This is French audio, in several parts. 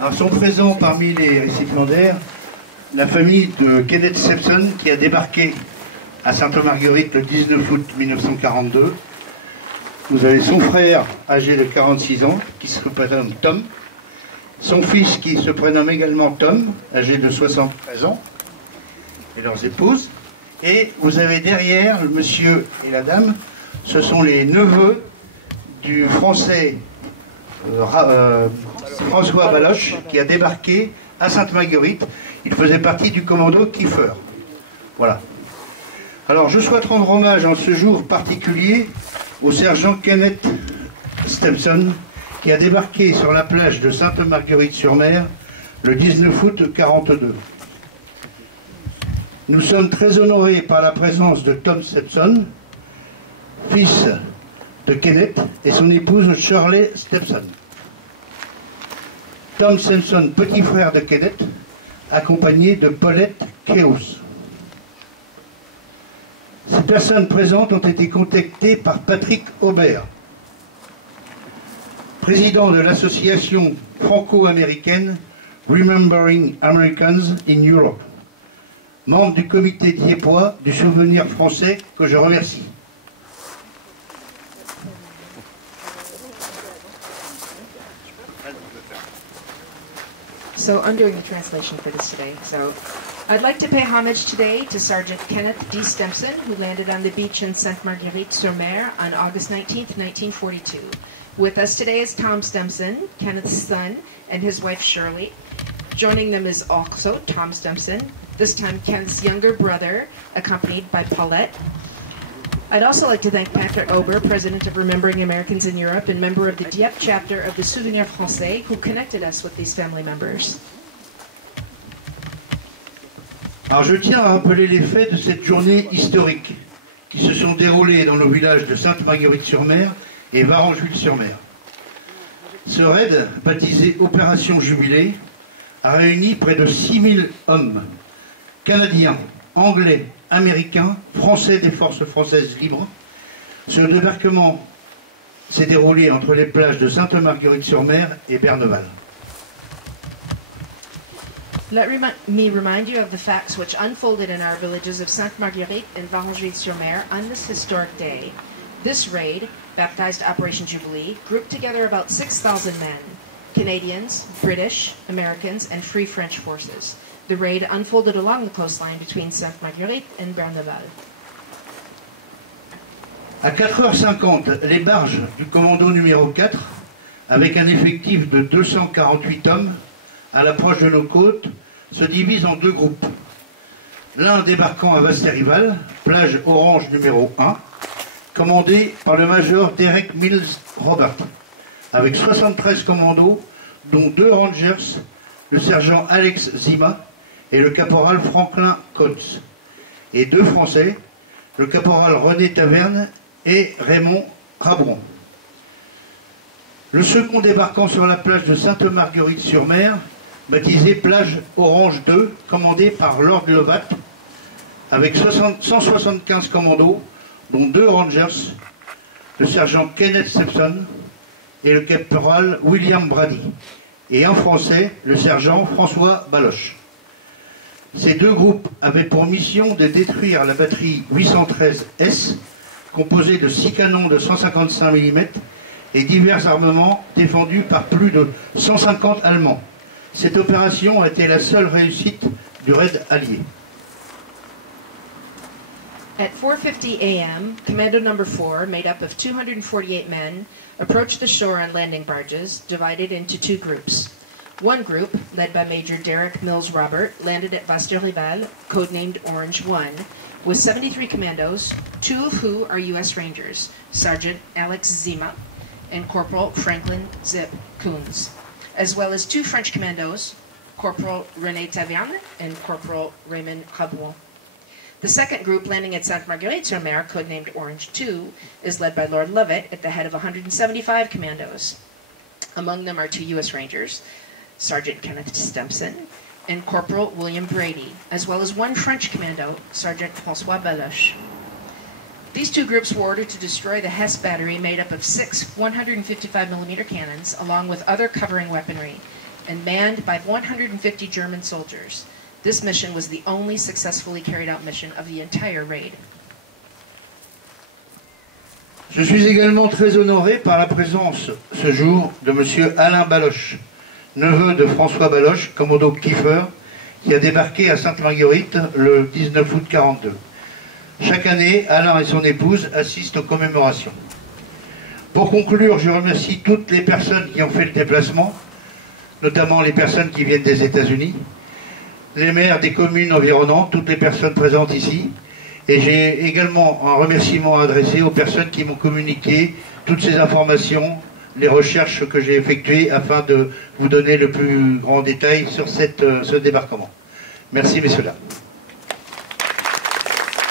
Alors, sont présents parmi les récipiendaires la famille de Kenneth Stepson qui a débarqué à Sainte-Marguerite le 19 août 1942. Vous avez son frère âgé de 46 ans qui se prénomme Tom, son fils qui se prénomme également Tom, âgé de 73 ans, et leurs épouses. Et vous avez derrière le monsieur et la dame, ce sont les neveux du français François Baloche qui a débarqué à Sainte-Marguerite. Il faisait partie du commando Kiefer. Voilà. Alors je souhaite rendre hommage en ce jour particulier au sergent Kenneth Stepson qui a débarqué sur la plage de Sainte-Marguerite-sur-Mer le 19 août 1942. Nous sommes très honorés par la présence de Tom Stepson, fils de Kenneth, et son épouse Shirley Stepson. Tom Stepson, petit frère de Kenneth, accompagné de Paulette Keows. Ces personnes présentes ont été contactées par Patrick Aubert, président de l'association franco-américaine Remembering Americans in Europe, membre du comité diepois du souvenir français que je remercie. So I'm doing the translation for this today. So I'd like to pay homage today to Sergeant Kenneth D. Stepson, who landed on the beach in Sainte-Marguerite-sur-Mer on August 19th, 1942. With us today is Tom Stepson, Kenneth's son, and his wife Shirley. Joining them is also Tom Stepson, this time Kenneth's younger brother, accompanied by Paulette. I'd also like to thank Patrick Ober, President of Remembering Americans in Europe and member of the Dieppe chapter of the Souvenir Français, who connected us with these family members. Alors je tiens à rappeler les faits de cette journée historique qui se sont déroulés dans nos villages de Sainte-Marguerite-sur-Mer et Varengeville-sur-Mer. Ce raid, baptisé Opération Jubilé, a réuni près de 6000 hommes, canadiens, anglais, américains, français des forces françaises libres. Ce débarquement s'est déroulé entre les plages de Sainte-Marguerite-sur-Mer et Berneval. Let me remind you of the facts which unfolded in our villages of Sainte-Marguerite and Varengeville-sur-Mer on this historic day. This raid, baptized Operation Jubilee, grouped together about 6,000 men, Canadians, British, Americans, and Free French forces. The raid unfolded along the coastline between Sainte-Marguerite and Berneval. À 4h50, les barges du commando numéro 4, avec un effectif de 248 hommes, à l'approche de nos côtes, se divisent en deux groupes. L'un débarquant à Vasserival, plage orange numéro 1, commandé par le major Derek Mills Robert, avec 73 commandos, dont 2 rangers, le sergent Alex Zima et le caporal Franklin Coates, et 2 Français, le caporal René Taverne et Raymond Rabron. Le second débarquant sur la plage de Sainte-Marguerite-sur-Mer, baptisée plage Orange 2, commandé par Lord Lovat, avec 175 commandos, dont 2 rangers, le sergent Kenneth Stepson et le caporal William Brady, et un Français, le sergent François Baloche. Ces deux groupes avaient pour mission de détruire la batterie 813S, composée de 6 canons de 155 mm et divers armements défendus par plus de 150 Allemands. Cette opération a été la seule réussite du raid allié. At 4:50 a.m., Commando Number 4, made up of 248 men, approached the shore on landing barges, divided into 2 groups. One group, led by Major Derek Mills Robert, landed at Vasserival, codenamed Orange 1, with 73 commandos, 2 of who are U.S. Rangers, Sergeant Alex Zima and Corporal Franklin Zip Coons, as well as 2 French commandos, Corporal René Taverne and Corporal Raymond Rabouin. The second group, landing at Sainte-Marguerite-sur-Mer, codenamed Orange 2, is led by Lord Lovett at the head of 175 commandos. Among them are 2 U.S. Rangers, Sergeant Kenneth Stepson and Corporal William Brady, as well as 1 French commando, Sergeant François Baloche. These 2 groups were ordered to destroy the Hess battery made up of 6 155mm cannons, along with other covering weaponry, and manned by 150 German soldiers. This mission was the only successfully carried out mission of the entire raid. Je suis également très honoré par la présence ce jour de M. Alain Baloche, neveu de François Baloche, commando Kiefer, qui a débarqué à Sainte-Marguerite le 19 août 1942. Chaque année, Alain et son épouse assistent aux commémorations. Pour conclure, je remercie toutes les personnes qui ont fait le déplacement, notamment les personnes qui viennent des États-Unis, les maires des communes environnantes, toutes les personnes présentes ici. Et j'ai également un remerciement à adresser aux personnes qui m'ont communiqué toutes ces informations, les recherches que j'ai effectuées afin de vous donner le plus grand détail sur ce débarquement. Merci, messieurs dames.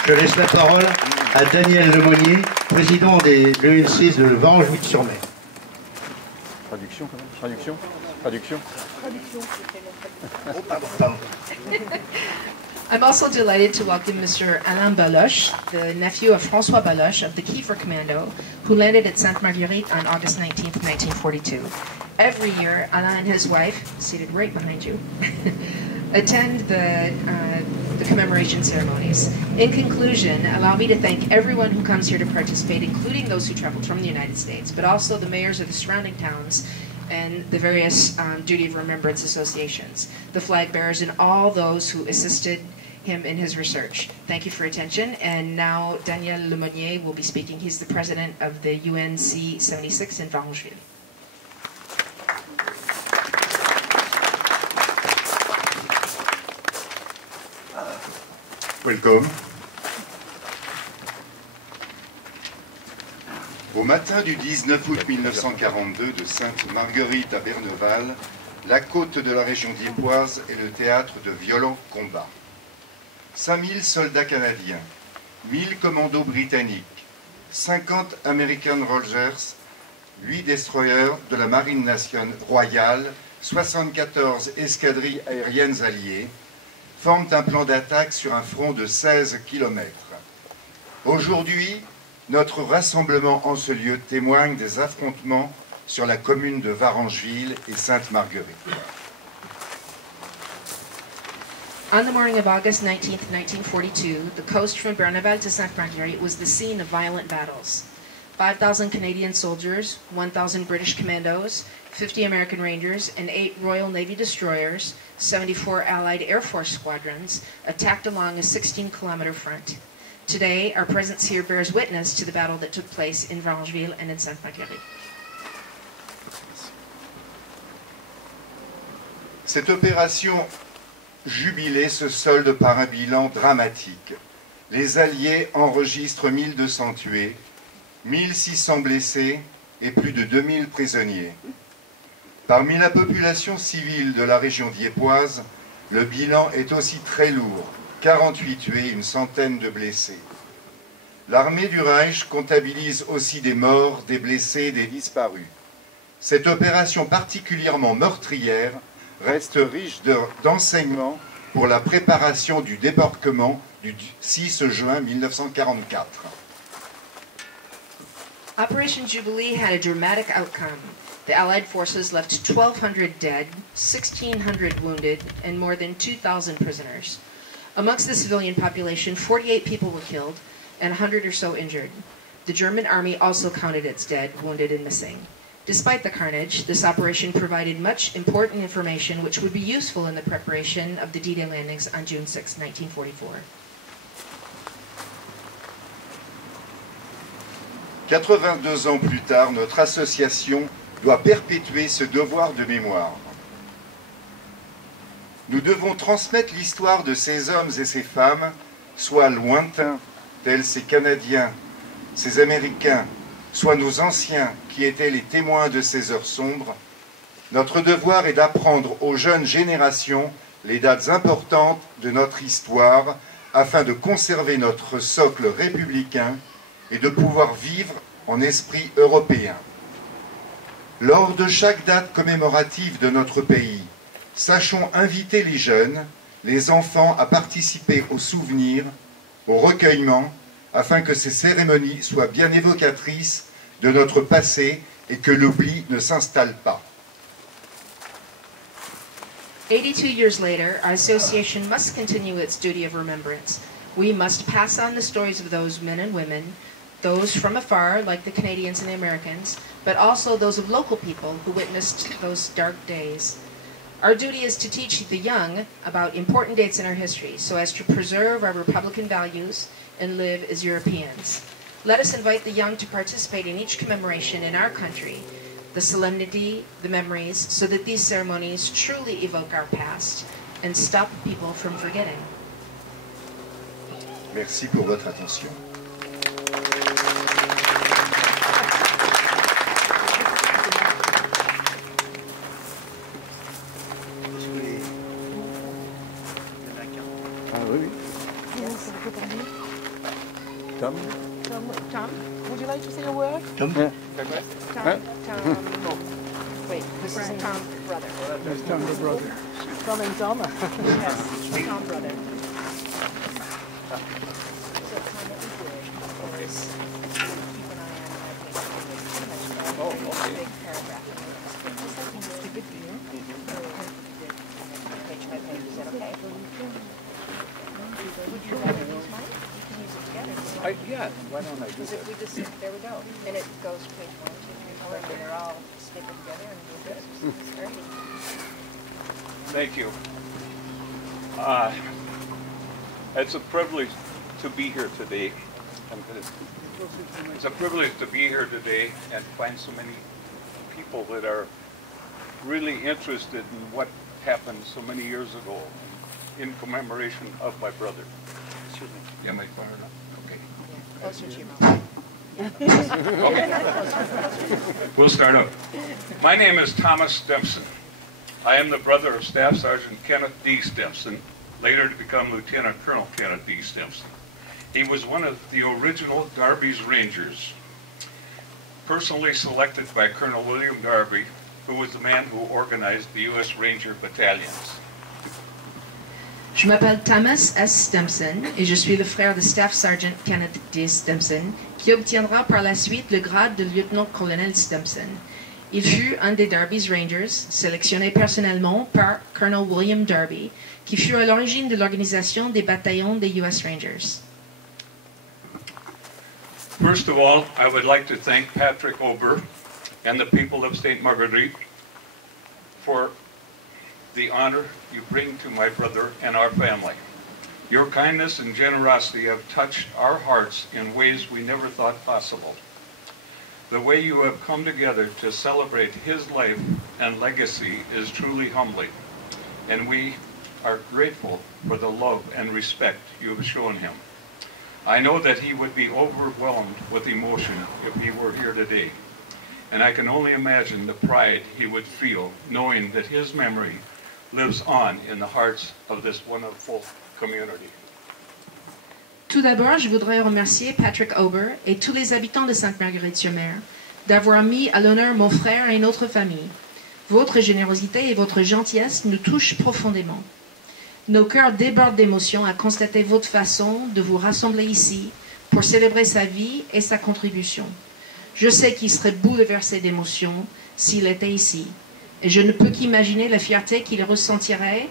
Je laisse la parole à Daniel Lemonnier, président de l'ENC de Varengeville-sur-Mer. Traduction, traduction, traduction. Oh, pardon. I'm also delighted to welcome Mr. Alain Baloche, the nephew of François Baloche of the Kiefer Commando, who landed at Sainte-Marguerite on August 19, 1942. Every year, Alain and his wife, seated right behind you, attend the commemoration ceremonies. In conclusion, allow me to thank everyone who comes here to participate, including those who traveled from the United States, but also the mayors of the surrounding towns and the various Duty of Remembrance associations, the flag bearers, and all those who assisted him in his research. Thank you for your attention. And now Daniel Lemonnier will be speaking. He's the president of the UNC 76 in Varengeville. Welcome. Au matin du 19 août 1942, de Sainte-Marguerite à Berneval, la côte de la région diepoise est le théâtre de violents combats. 5000 soldats canadiens, 1000 commandos britanniques, 50 American Rogers, 8 destroyers de la Marine nationale royale, 74 escadrilles aériennes alliées, forment un plan d'attaque sur un front de 16 km. Aujourd'hui, notre rassemblement en ce lieu témoigne des affrontements sur la commune de Varengeville et Sainte-Marguerite. On the morning of August 19, 1942, the coast from Berneval to Sainte-Marguerite was the scene of violent battles. 5,000 Canadian soldiers, 1,000 British commandos, 50 American Rangers, and 8 Royal Navy destroyers, 74 Allied Air Force squadrons, attacked along a 16-kilometer front. Today, our presence here bears witness to the battle that took place in Varengeville and in Sainte-Marguerite. Cette opération jubilée se solde par un bilan dramatique. Les Alliés enregistrent 1200 tués, 1600 blessés et plus de 2000 prisonniers. Parmi la population civile de la région diepoise, le bilan est aussi très lourd, 48 tués, une centaine de blessés. L'armée du Reich comptabilise aussi des morts, des blessés et des disparus. Cette opération particulièrement meurtrière reste riche d'enseignements pour la préparation du débarquement du 6 juin 1944. Operation Jubilee had a dramatic outcome. The Allied forces left 1,200 dead, 1,600 wounded, and more than 2,000 prisoners. Amongst the civilian population, 48 people were killed and 100 or so injured. The German army also counted its dead, wounded, and missing. Despite the carnage, this operation provided much important information which would be useful in the preparation of the D-Day landings on June 6, 1944. 82 ans plus tard, notre association doit perpétuer ce devoir de mémoire. Nous devons transmettre l'histoire de ces hommes et ces femmes, soit lointains, tels ces Canadiens, ces Américains, soit nos anciens qui étaient les témoins de ces heures sombres. Notre devoir est d'apprendre aux jeunes générations les dates importantes de notre histoire afin de conserver notre socle républicain et de pouvoir vivre en esprit européen. Lors de chaque date commémorative de notre pays, sachons inviter les jeunes, les enfants à participer aux souvenirs, au recueillement, afin que ces cérémonies soient bien évocatrices de notre passé et que l'oubli ne s'installe pas. 82 years later, our association must continue its duty of remembrance. We must pass on the stories of those men and women, those from afar, like the Canadians and the Americans, but also those of local people who witnessed those dark days. Our duty is to teach the young about important dates in our history so as to preserve our Republican values and live as Europeans. Let us invite the young to participate in each commemoration in our country, the solemnity, the memories, so that these ceremonies truly evoke our past and stop people from forgetting. Merci pour votre attention. Ah oui, oui. Yes. Tom? Tom, would you like to say a word? Tom, Yeah. Tom, wait, this is Tom's brother. That's Tom, the brother. Tom and Tom. Yes, Tom brother. Would you rather use mine? You can use it together. Yeah, why don't I do Because if we just, there we go. And it goes page 1, 2, 3, 4, and they're all stapled together and we'll do it. It's very Thank you. It's a privilege to be here today. It's a privilege to be here today and find so many people that are really interested in what happened so many years ago in commemoration of my brother. Excuse me. Am I far enough? Okay. closer to your mouth. Okay. We'll start out. My name is Thomas Stimson. I am the brother of Staff Sergeant Kenneth D. Stimson, later to become Lieutenant Colonel Kenneth D. Stimson. He was one of the original Darby's Rangers, personally selected by Colonel William Darby, who was the man who organized the U.S. Ranger battalions. Je m'appelle Thomas S. Stimson et je suis le frère de Staff Sergeant Kenneth D. Stimson, qui obtiendra par la suite le grade de lieutenant-colonel Stimson. Il fut un des Darby's Rangers, sélectionné personnellement par Colonel William Darby, qui fut à l'origine de l'organisation des bataillons des U.S. Rangers. First of all, I would like to thank Patrick Ober and the people of St. Marguerite for the honor you bring to my brother and our family. Your kindness and generosity have touched our hearts in ways we never thought possible. The way you have come together to celebrate his life and legacy is truly humbling, and we are grateful for the love and respect you have shown him. I know that he would be overwhelmed with emotion if he were here today, and I can only imagine the pride he would feel knowing that his memory lives on in the hearts of this wonderful community. Tout d'abord, je voudrais remercier Patrick Ober et tous les habitants de Sainte-Marguerite-sur-Mer d'avoir mis à l'honneur mon frère et notre famille. Votre générosité et votre gentillesse nous touchent profondément. Nos cœurs débordent d'émotion à constater votre façon de vous rassembler ici pour célébrer sa vie et sa contribution. Je sais qu'il serait bouleversé d'émotion s'il était ici, et je ne peux qu'imaginer la fierté qu'il ressentirait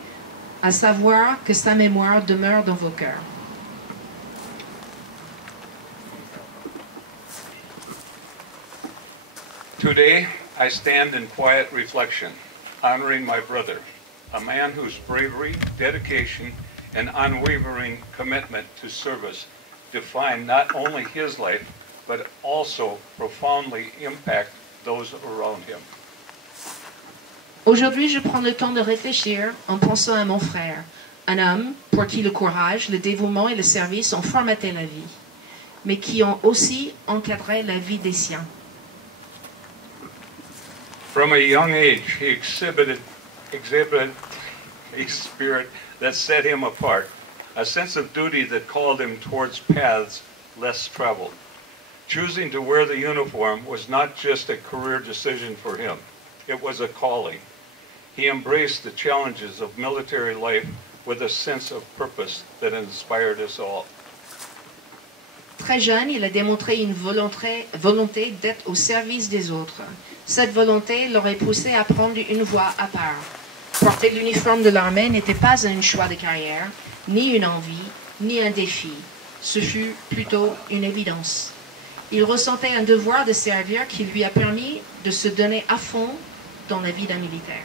à savoir que sa mémoire demeure dans vos cœurs. Today, I stand in quiet reflection, honoring my brother, a man whose bravery, dedication, and unwavering commitment to service define not only his life, but also profoundly impact those around him. Aujourd'hui, je prends le temps de réfléchir en pensant à mon frère, un homme pour qui le courage, le dévouement et le service ont formaté la vie, mais qui ont aussi encadré la vie des siens. From a young age, he exhibited a spirit that set him apart, a sense of duty that called him towards paths less traveled. Choosing to wear the uniform was not just a career decision for him, it was a calling. He embraced the challenges of military life with a sense of purpose that inspired us all. Très jeune, il a démontré une volonté d'être au service des autres. Cette volonté l'aurait poussé à prendre une voie à part. Porter l'uniforme de l'armée n'était pas un choix de carrière, ni une envie, ni un défi. Ce fut plutôt une évidence. Il ressentait un devoir de servir qui lui a permis de se donner à fond dans la vie d'un militaire.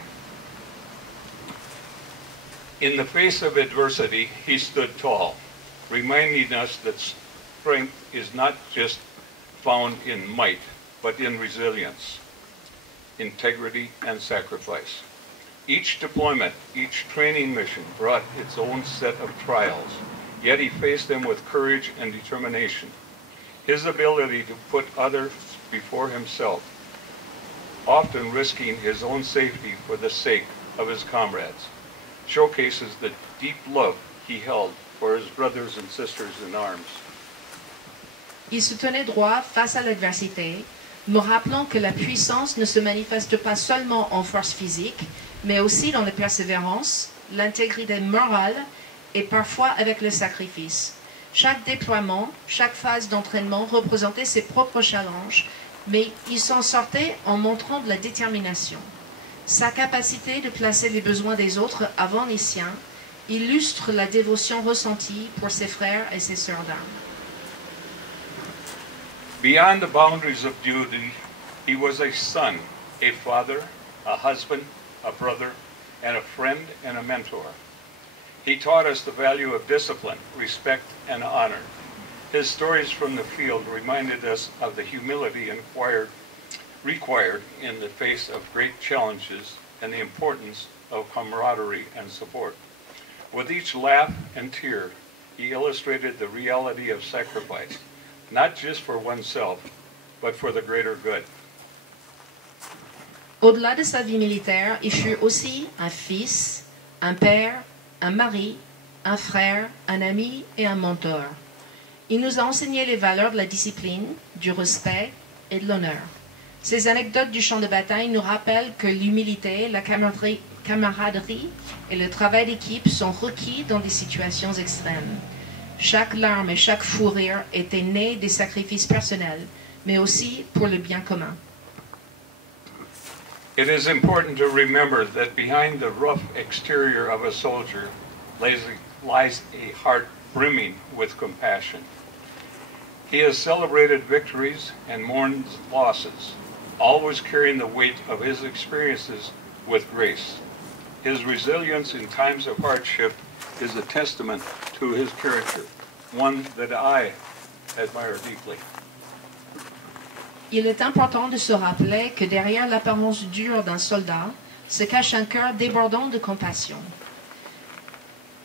In the face of adversity, he stood tall, reminding us that strength is not just found in might, but in resilience, integrity, and sacrifice. Each deployment, each training mission brought its own set of trials, yet he faced them with courage and determination. His ability to put others before himself, often risking his own safety for the sake of his comrades, showcases the deep love he held for his brothers and sisters in arms. Il se tenait droit face à l'adversité, me rappelant que la puissance ne se manifeste pas seulement en force physique, mais aussi dans la persévérance, l'intégrité morale et parfois avec le sacrifice. Chaque déploiement, chaque phase d'entraînement représentait ses propres challenges, mais il s'en sortait en montrant de la détermination. Sa capacité de placer les besoins des autres avant les siens illustre la dévotion ressentie pour ses frères et ses sœurs d'armes. Beyond the boundaries of duty, he was a son, a father, a husband, a brother, and a friend and a mentor. He taught us the value of discipline, respect, and honor. His stories from the field reminded us of the humility required in the face of great challenges and the importance of camaraderie and support. With each laugh and tear, he illustrated the reality of sacrifice, not just for oneself, but for the greater good. Au-delà de sa vie militaire, il fut aussi un fils, un père, un mari, un frère, un ami et un mentor. Il nous a enseigné les valeurs de la discipline, du respect et de l'honneur. Ces anecdotes du champ de bataille nous rappellent que l'humilité, la camaraderie et le travail d'équipe sont requis dans des situations extrêmes. Chaque larme et chaque fou rire étaient nés des sacrifices personnels, mais aussi pour le bien commun. It is important to remember that behind the rough exterior of a soldier lies a heart brimming with compassion. He has celebrated victories and mourned losses, always carrying the weight of his experiences with grace. His resilience in times of hardship is a testament to his character, one that I admire deeply. Il est important de se rappeler que derrière l'apparence dure d'un soldat se cache un cœur débordant de compassion.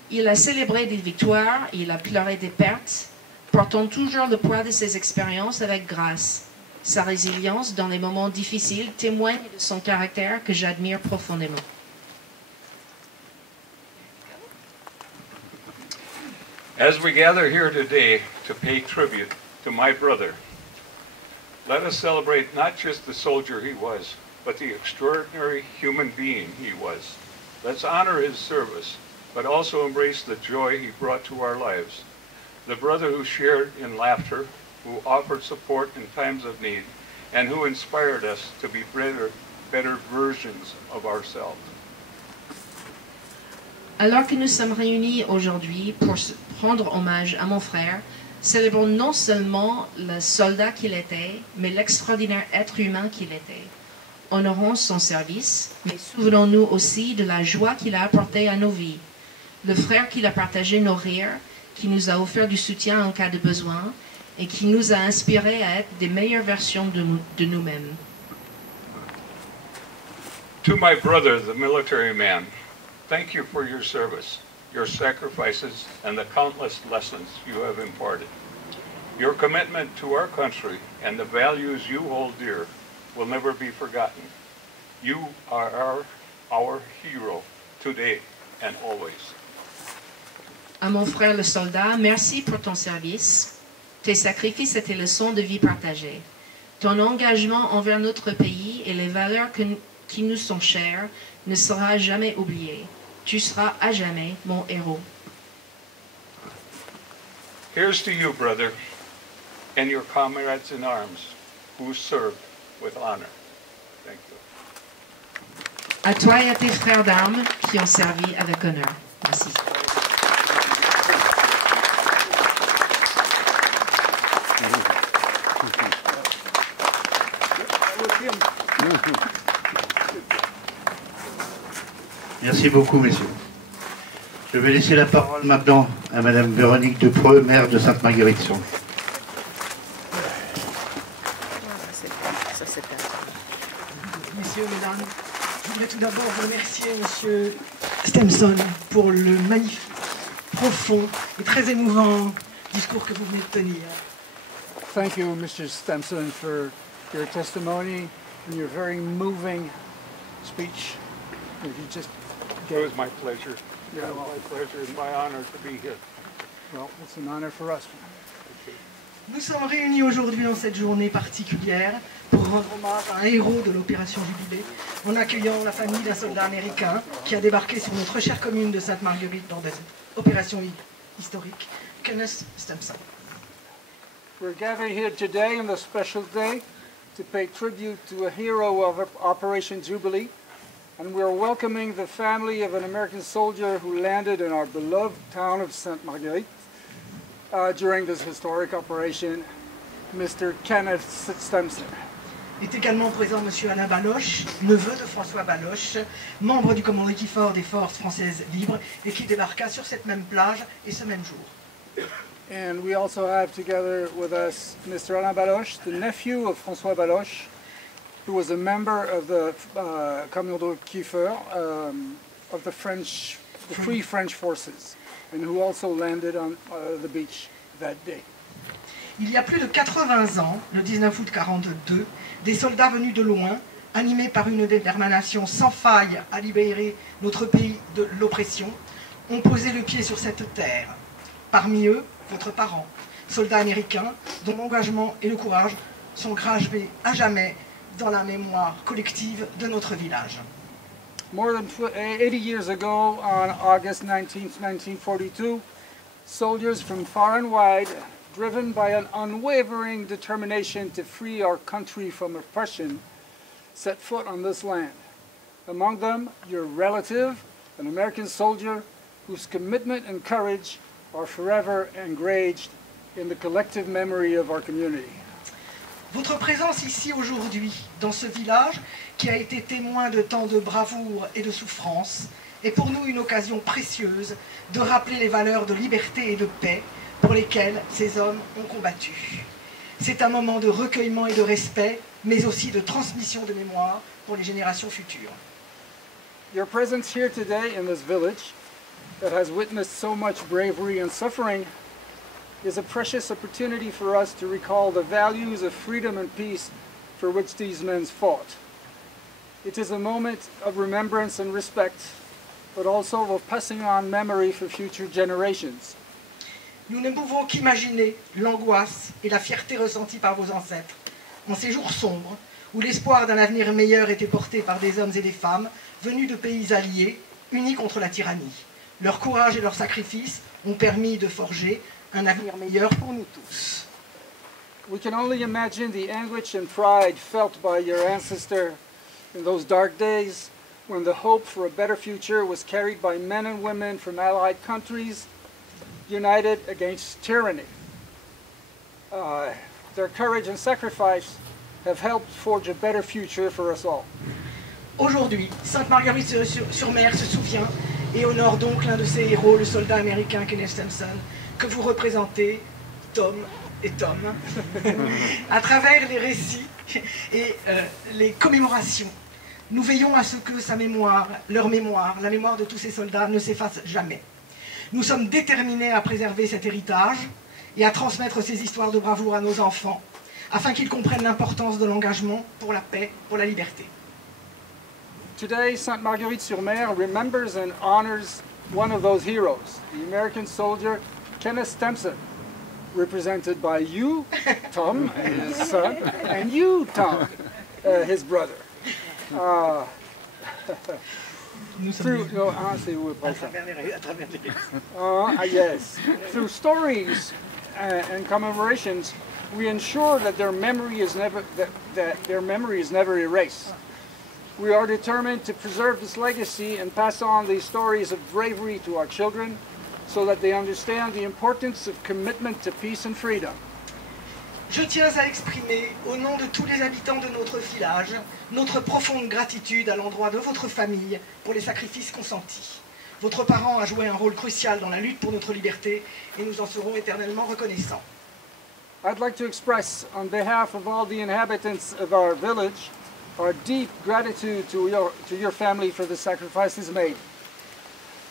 Il a célébré des victoires, il a pleuré des pertes, portant toujours le poids de ses expériences avec grâce. Sa résilience dans les moments difficiles témoigne de son caractère que j'admire profondément. As we gather here today to pay tribute to my brother, let us celebrate not just the soldier he was, but the extraordinary human being he was. Let's honor his service, but also embrace the joy he brought to our lives. The brother who shared in laughter, who offered support in times of need, and who inspired us to be better versions of ourselves. Alors que nous sommes réunis aujourd'hui pour rendre hommage à mon frère, célébrons non seulement le soldat qu'il était, mais l'extraordinaire être humain qu'il était. Honorons son service, mais souvenons-nous aussi de la joie qu'il a apportée à nos vies. Le frère qu'il a partagé nos rires, qui nous a offert du soutien en cas de besoin, et qui nous a inspirés à être des meilleures versions de nous-mêmes. To my brother, the military man, thank you for your service, your sacrifices, and the countless lessons you have imparted. Your commitment to our country and the values you hold dear will never be forgotten. You are our hero today and always. À mon frère le soldat, merci pour ton service, tes sacrifices et tes leçons de vie partagées. Ton engagement envers notre pays et les valeurs qui nous sont chères ne sera jamais oublié. Tu seras à jamais mon héros. Here's to you, brother, and your comrades in arms who served with honor. Thank you. À toi et à tes frères d'armes qui ont servi avec honneur. Merci. Merci beaucoup, messieurs. Je vais laisser la parole maintenant à Madame Véronique Depreux, maire de Sainte-Marguerite-sur-Mer. Messieurs, mesdames, je voudrais tout d'abord remercier Monsieur Stemson pour le magnifique, profond et très émouvant discours que vous venez de tenir. Thank you, Mr. Stemson, for your testimony and your very moving speech. You just It was my pleasure. Yeah, well, My pleasure and my honor to be here. well, it's an honor for us. Nous sommes réunis aujourd'hui en cette journée particulière pour rendre hommage à un héros de l'opération Jubilé en accueillant la famille d'un soldat américain qui a débarqué sur notre chère commune de Sainte-Marguerite lors des opérations historiques, Kenneth Stemson. We're gathered here today on this special day to pay tribute to a hero of Operation Jubilee, and we're welcoming the family of an American soldier who landed in our beloved town of Sainte-Marguerite during this historic operation, Mr. Kenneth Stemson. Est également présent M. Alain Baloche, neveu de François Baloche, membre du commandement fort des forces françaises libres et qui débarqua sur cette même plage et ce même jour. And we also have together with us Mr. Alain Baloche, the nephew of François Baloche, who was a member of the Commando Kiefer of the Free French Forces, and who also landed on the beach that day. Il y a plus de 80 ans, le 19 août 1942, des soldats venus de loin, animés par une détermination sans faille à libérer notre pays de l'oppression, ont posé le pied sur cette terre. Parmi eux, votre parent, soldat américain, dont l'engagement et le courage sont gravés à jamais dans la mémoire collective de notre village. More than 80 years ago, on August 19th, 1942, soldiers from far and wide, driven by an unwavering determination to free our country from oppression, set foot on this land. Among them, your relative, an American soldier whose commitment and courage are forever engraved in the collective memory of our community. Votre présence ici aujourd'hui, dans ce village qui a été témoin de tant de bravoure et de souffrance, est pour nous une occasion précieuse de rappeler les valeurs de liberté et de paix pour lesquelles ces hommes ont combattu. C'est un moment de recueillement et de respect, mais aussi de transmission de mémoire pour les générations futures. Your presence here today in this village that has witnessed so much bravery and suffering is a precious opportunity for us to recall the values of freedom and peace for which these men fought. It is a moment of remembrance and respect, but also of passing on memory for future generations. Nous ne pouvons qu'imaginer l'angoisse et la fierté ressenties par vos ancêtres en ces jours sombres où l'espoir d'un avenir meilleur était porté par des hommes et des femmes venus de pays alliés, unis contre la tyrannie. Leur courage et leur sacrifice ont permis de forger un avenir meilleur pour nous tous. We can only imagine the anguish and pride felt by your ancestor in those dark days when the hope for a better future was carried by men and women from allied countries united against tyranny. Their courage and sacrifice have helped forge a better future for us all. Aujourd'hui, Sainte-Marguerite-sur-Mer se souvient et honore donc l'un de ses héros, le soldat américain Kenneth Stemson, que vous représentez, Tom et Tom, à travers les récits et les commémorations. Nous veillons à ce que sa mémoire, leur mémoire, la mémoire de tous ces soldats ne s'efface jamais. Nous sommes déterminés à préserver cet héritage et à transmettre ces histoires de bravoure à nos enfants, afin qu'ils comprennent l'importance de l'engagement pour la paix, pour la liberté. Today, Sainte-Marguerite-sur-Mer remembers and honors one of those heroes, the American soldier Kenneth Stemson, represented by you, Tom, his son, and you, Tom, his brother. Yes. Through stories and commemorations, we ensure that their memory is never erased. We are determined to preserve this legacy and pass on these stories of bravery to our children so that they understand the importance of commitment to peace and freedom. Je tiens à exprimer, au nom de tous les habitants de notre village, notre profonde gratitude à l'endroit de votre famille pour les sacrifices consentis. Votre parent a joué un rôle crucial dans la lutte pour notre liberté et nous en serons éternellement reconnaissants. I'd like to express, on behalf of all the inhabitants of our village, our deep gratitude to your family for the sacrifices made.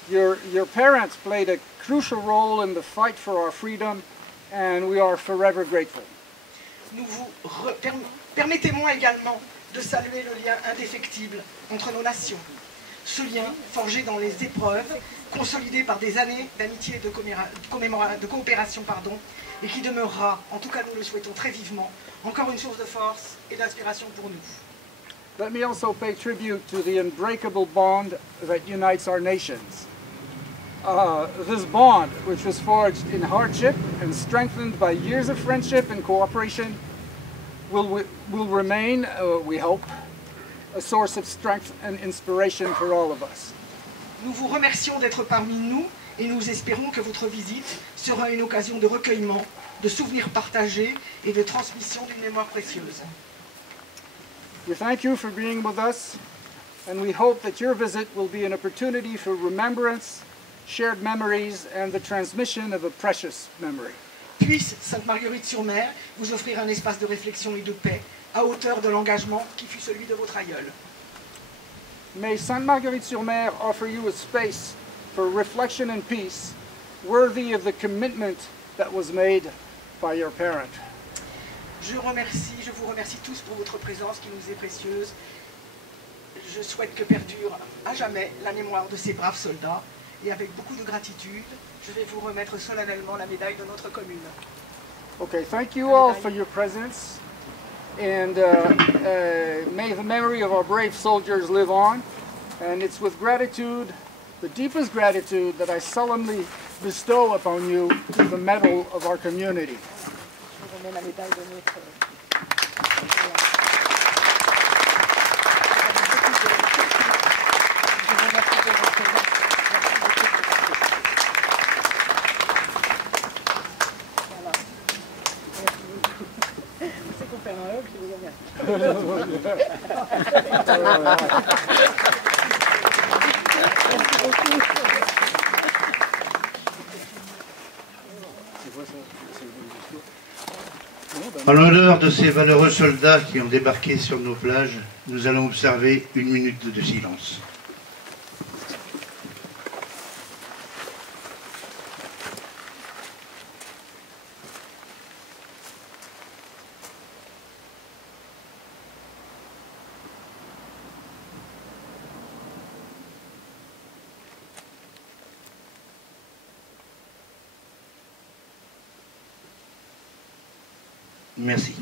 Your parents played a crucial role in the fight for our freedom, and we are forever grateful. Permettez-moi également de saluer le lien indéfectible entre nos nations. Ce lien, forgé dans les épreuves, consolidé par des années d'amitié et de coopération, et qui demeurera, en tout cas nous le souhaitons très vivement, encore une source de force et d'inspiration pour nous. Let me also pay tribute to the unbreakable bond that unites our nations. This bond, which was forged in hardship and strengthened by years of friendship and cooperation, will remain, we hope, a source of strength and inspiration for all of us. Nous vous remercions d'être parmi nous et nous espérons que votre visite sera une occasion de recueillement, de souvenirs partagés et de transmission d'une mémoire précieuse. We thank you for being with us, and we hope that your visit will be an opportunity for remembrance, shared memories, and the transmission of a precious memory. Puisse Sainte-Marguerite-sur-Mer vous offrir un espace de réflexion et de paix à hauteur de l'engagement qui fut celui de votre aïeul. May Sainte-Marguerite-sur-Mer offer you a space for reflection and peace worthy of the commitment that was made by your parent. Je vous remercie tous pour votre présence qui nous est précieuse. Je souhaite que perdure à jamais la mémoire de ces braves soldats. Et avec beaucoup de gratitude, je vais vous remettre solennellement la médaille de notre commune. Okay, thank you all for your presence. And may the memory of our brave soldiers live on. And it's with gratitude, the deepest gratitude, that I solemnly bestow upon you the medal of our community. Je remets la médaille de notre... C'est qu'on fait un hug, je vous remercie. En l'honneur de ces valeureux soldats qui ont débarqué sur nos plages, nous allons observer une minute de silence. Merci.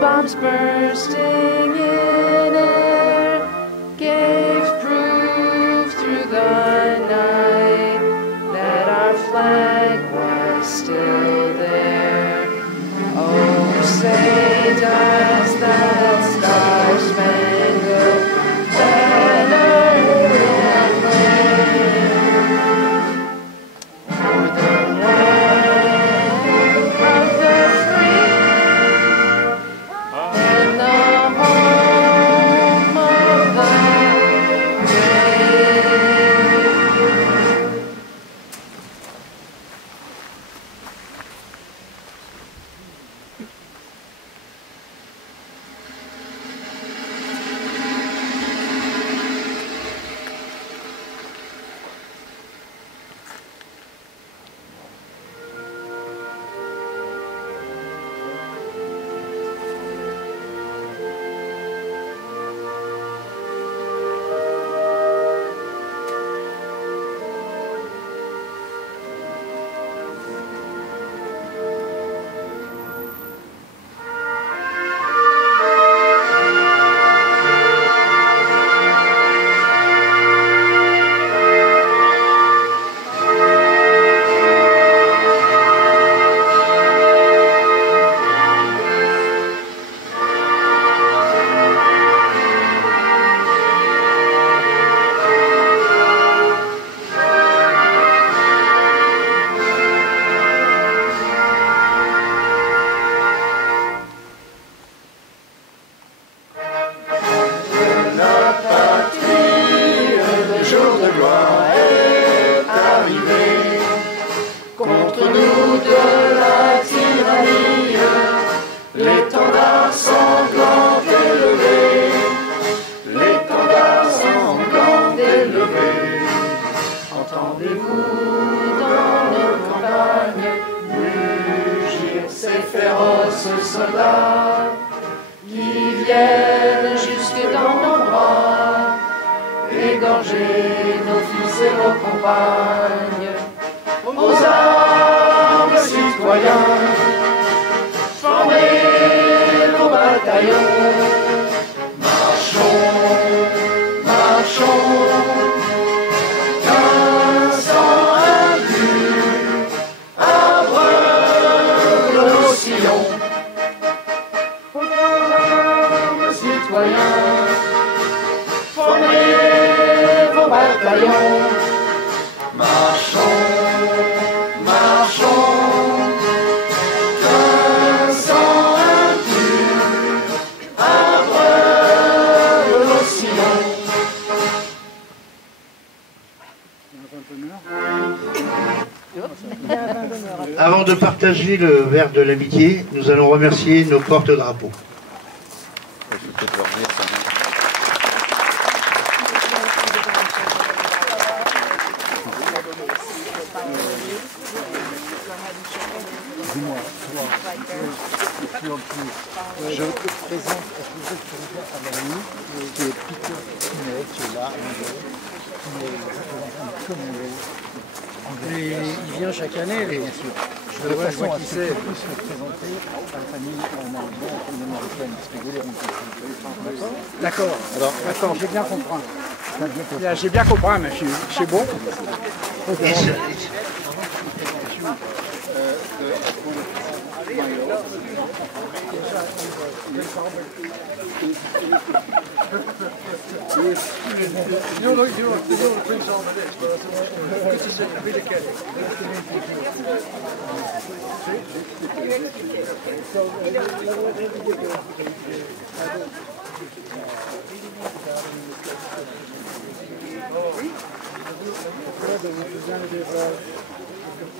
bombs bursting in air gave proof through the night that our flag was still there. Oh, say does that star-spangled banner yet wave o'er the land of the free and the home de loi est arrivé. Contre nous de la tyrannie, l'étendard sanglant élevé, l'étendard sanglant élevé. Entendez-vous dans nos campagnes mugir ces féroces soldats qui viennent jusque dans nos bras, égorger nos fils et nos compagnes. Aux armes, citoyens, formez vos bataillons, marchons, marchons, qu'un sang impur abreuve nos sillons. Aux armes, citoyens, formez vos bataillons, marchons, marchons, qu'un sang impur abreuve nos sillons. Avant de partager le verre de l'amitié, nous allons remercier nos porte-drapeaux. Je te présente à l'ami qui est Peter Kinney, qui est là, qui est commander. Il vient chaque année, bien sûr. De toute façon, qui sait plus se présenter à la famille en anglais, en famille américaine, parce que vous les rencontrez. D'accord, d'accord, j'ai bien compris. J'ai bien compris, mais c'est bon.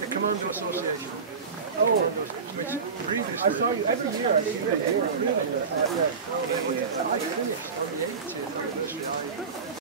The Commando Association. Oh, Previously. I saw you every year. I see you there.